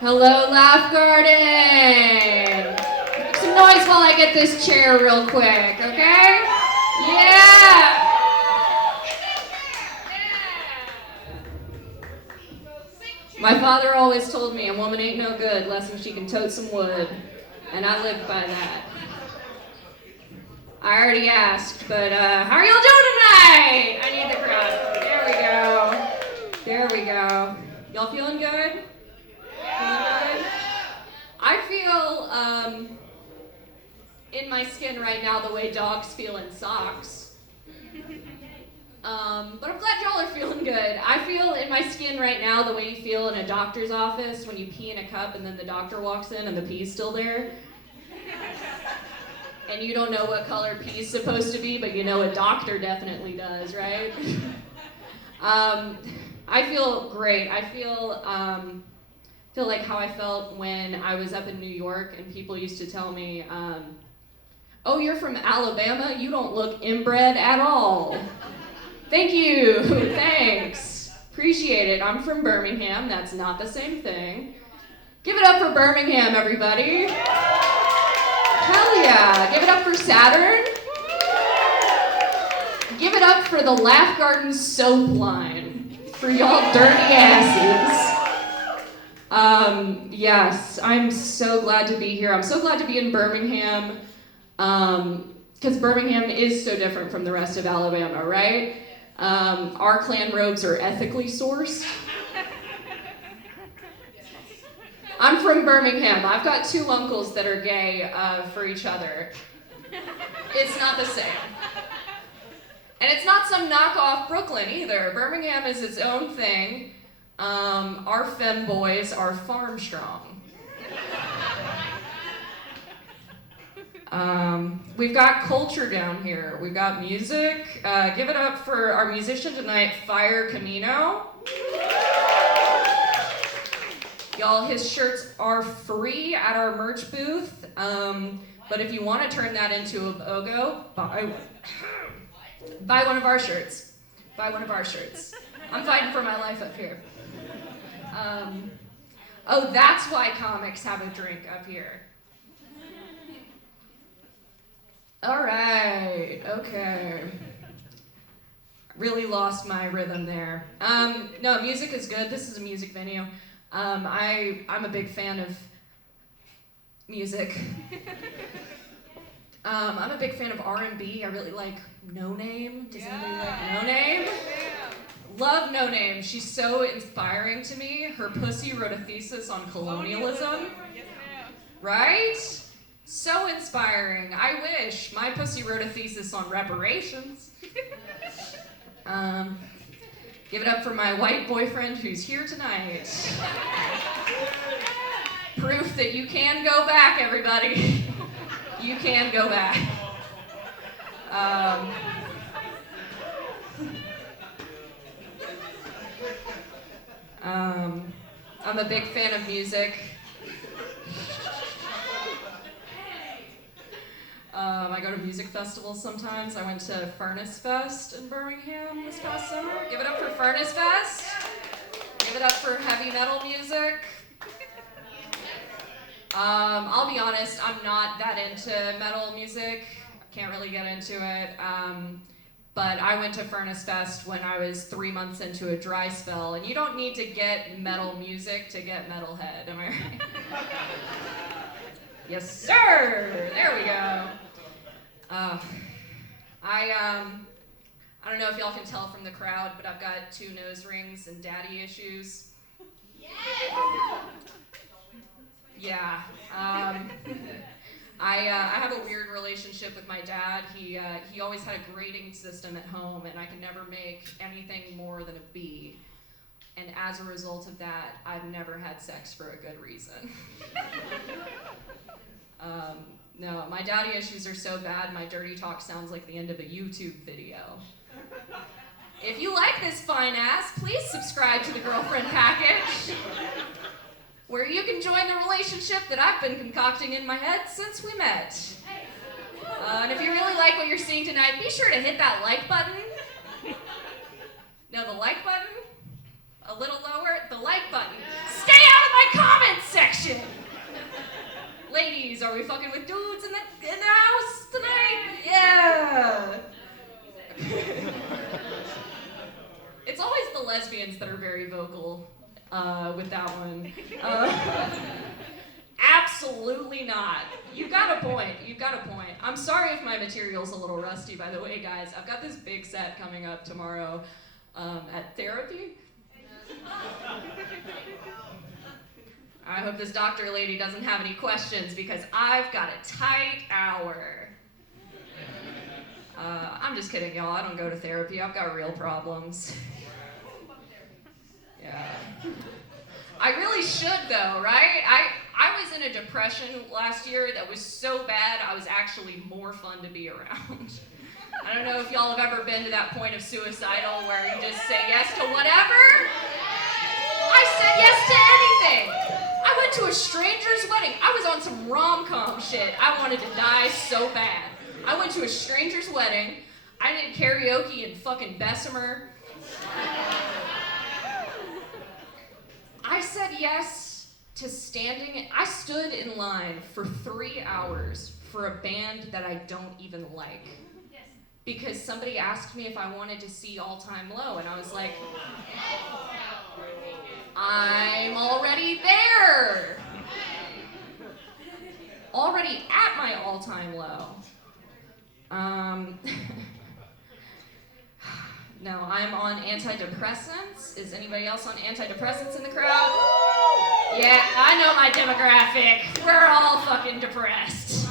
Hello, Laugh Garden! Make some noise while I get this chair real quick, okay? Yeah! My father always told me a woman ain't no good unless she can tote some wood, and I live by that. I already asked, but how are y'all doing tonight? I need the crowd. There we go. There we go. Y'all feeling good? Feeling good? I feel in my skin right now the way dogs feel in socks. But I'm glad y'all are feeling good. I feel in my skin right now the way you feel in a doctor's office when you pee in a cup and then the doctor walks in and the pee's still there. And you don't know what color pee's supposed to be, but you know a doctor definitely does, right? I feel great. I feel like how I felt when I was up in New York and people used to tell me, oh, you're from Alabama? You don't look inbred at all. Thank you, thanks. Appreciate it. I'm from Birmingham, that's not the same thing. Give it up for Birmingham, everybody. Hell yeah, give it up for Saturn. Give it up for the Laugh Garden soap line, for y'all dirty asses. Yes, I'm so glad to be here. I'm so glad to be in Birmingham, because Birmingham is so different from the rest of Alabama, right? Our clan robes are ethically sourced. I'm from Birmingham. I've got two uncles that are gay for each other. It's not the same. And it's not some knockoff Brooklyn either. Birmingham is its own thing. Our femboys are farm strong. We've got culture down here. We've got music. Give it up for our musician tonight, Fire Camino. Y'all, his shirts are free at our merch booth. But if you want to turn that into a BOGO, buy one of our shirts. Buy one of our shirts. I'm fighting for my life up here. Oh, that's why comics have a drink up here. All right, okay. Really lost my rhythm there. No, music is good. This is a music venue. I'm a big fan of music. I'm a big fan of R&B. I really like No Name. Does anybody like No Name? Love No Name. She's so inspiring to me. Her pussy wrote a thesis on colonialism. Right? So inspiring. I wish my pussy wrote a thesis on reparations. Give it up for my white boyfriend who's here tonight. Proof that you can go back, everybody. You can go back. I'm a big fan of music. I go to music festivals sometimes. I went to Furnace Fest in Birmingham this past summer. Give it up for Furnace Fest. Give it up for heavy metal music. I'll be honest, I'm not that into metal music. I can't really get into it. But I went to Furnace Fest when I was 3 months into a dry spell, and you don't need to get metal music to get metalhead, am I right? Yes, sir! There we go. I don't know if y'all can tell from the crowd, but I've got 2 nose rings and daddy issues. Yeah. I have a weird relationship with my dad. He always had a grading system at home, and I could never make anything more than a B. And as a result of that, I've never had sex for a good reason. No, my daddy issues are so bad, my dirty talk sounds like the end of a YouTube video. If you like this fine ass, please subscribe to the Girlfriend Package, where you can join the relationship that I've been concocting in my head since we met. And if you really like what you're seeing tonight, be sure to hit that like button. No, the like button? A little lower? The like button. Stay out of my comments, we fucking with dudes in the house tonight? Yeah. It's always the lesbians that are very vocal with that one. Absolutely not. You've got a point. I'm sorry if my material's a little rusty, by the way, guys. I've got this big set coming up tomorrow at therapy. I hope this doctor lady doesn't have any questions because I've got a tight hour. I'm just kidding, y'all. I don't go to therapy. I've got real problems. Yeah. I really should, though, right? I was in a depression last year that was so bad I was actually more fun to be around. I don't know if y'all have ever been to that point of suicidal where you just say yes to whatever. I said yes to anything. I went to a stranger's wedding. I was on some rom-com shit. I wanted to die so bad. I went to a stranger's wedding. I did karaoke in fucking Bessemer. I said yes to I stood in line for 3 hours for a band that I don't even like. Because somebody asked me if I wanted to see All Time Low, and I was like, I'm already there. Already at my all-time low. No, I'm on antidepressants. Is anybody else on antidepressants in the crowd? Yeah, I know my demographic. We're all fucking depressed.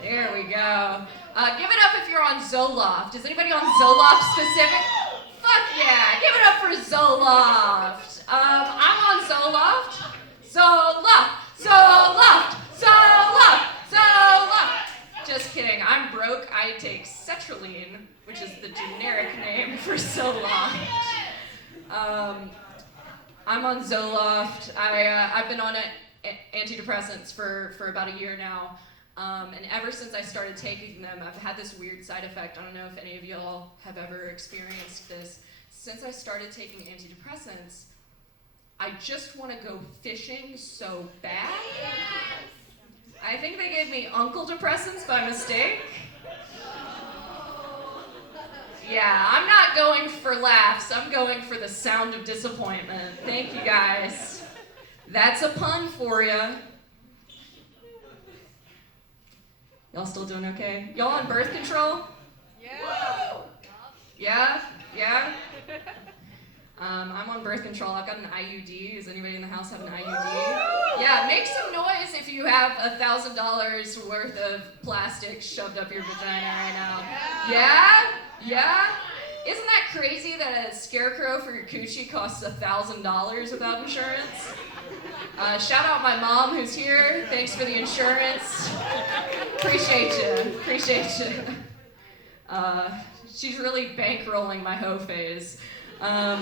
There we go. Give it up if you're on Zoloft. Is anybody on Zoloft specific? Fuck yeah, give it up for Zoloft. I'm on Zoloft. Zoloft. Just kidding, I'm broke. I take sertraline, which is the generic name for Zoloft. I'm on Zoloft. I've been on antidepressants for about a year now. And ever since I started taking them, I've had this weird side effect. I don't know if any of y'all have ever experienced this. Since I started taking antidepressants, I just want to go fishing so bad. I think they gave me uncle depressants by mistake. Yeah, I'm not going for laughs. I'm going for the sound of disappointment. Thank you, guys. That's a pun for ya. Y'all still doing okay? Y'all on birth control? Yeah. Yeah? I'm on birth control. I've got an IUD. Does anybody in the house have an IUD? Yeah, make some noise if you have $1,000 worth of plastic shoved up your vagina right now. Yeah? Isn't that crazy that a scarecrow for your coochie costs $1,000 without insurance? Shout out my mom who's here. Thanks for the insurance. Appreciate you. She's really bankrolling my hoe phase. No,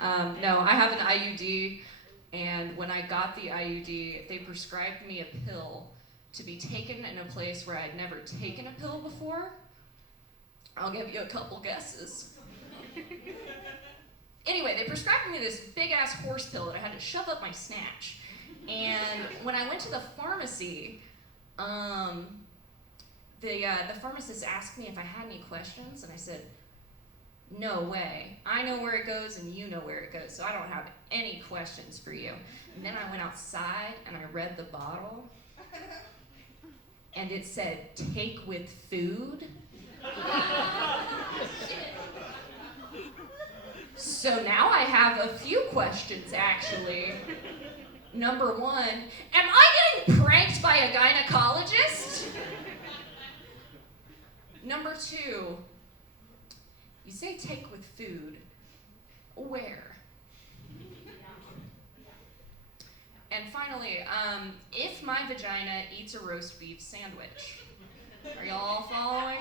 I have an IUD, and when I got the IUD, they prescribed me a pill to be taken in a place where I'd never taken a pill before. I'll give you a couple guesses. Anyway, they prescribed me this big-ass horse pill that I had to shove up my snatch. And when I went to the pharmacy, the pharmacist asked me if I had any questions, and I said, no way. I know where it goes and you know where it goes, so I don't have any questions for you. And then I went outside and I read the bottle, and it said, take with food. So now I have a few questions, actually. Number one, am I getting pranked by a gynecologist? Number two, you say take with food. Where? And finally, if my vagina eats a roast beef sandwich, are y'all following?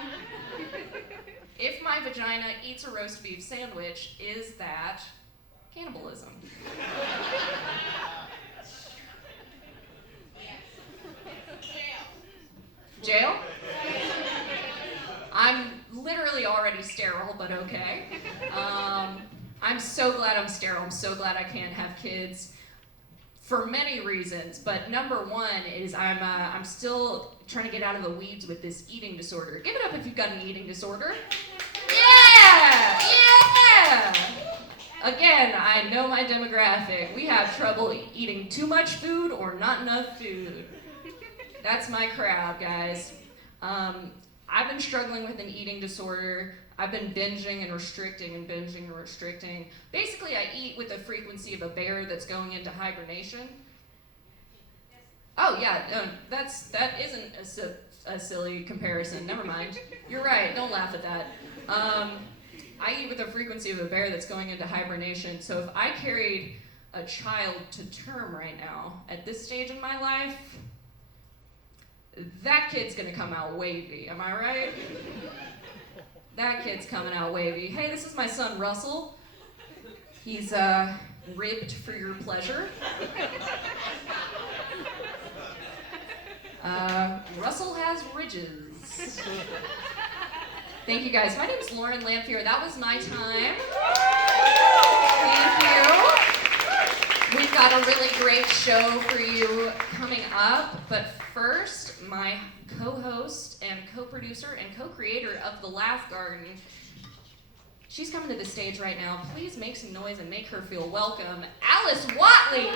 If my vagina eats a roast beef sandwich, is that cannibalism? Jail? I'm literally already sterile, but okay. I'm so glad I'm sterile. I'm so glad I can't have kids. for many reasons, but number one is I'm still trying to get out of the weeds with this eating disorder. Give it up if you've got an eating disorder. Yeah! Yeah! Again, I know my demographic. We have trouble eating too much food or not enough food. That's my crowd, guys. I've been struggling with an eating disorder. I've been binging and restricting and binging and restricting. Basically, I eat with the frequency of a bear that's going into hibernation. Oh yeah, no, that isn't a silly comparison. Never mind. You're right. Don't laugh at that. I eat with the frequency of a bear that's going into hibernation. So if I carried a child to term right now, at this stage in my life, that kid's gonna come out wavy. Am I right? That kid's coming out wavy. Hey, this is my son, Russell. He's ribbed for your pleasure. Russell has ridges. Thank you, guys. My name is Lauren Lamphere. That was my time. Thank you. We've got a really great show for you coming up, but first, my co-host and co-producer and co-creator of The Laugh Garden, she's coming to the stage right now. Please make some noise and make her feel welcome. Alice Watley!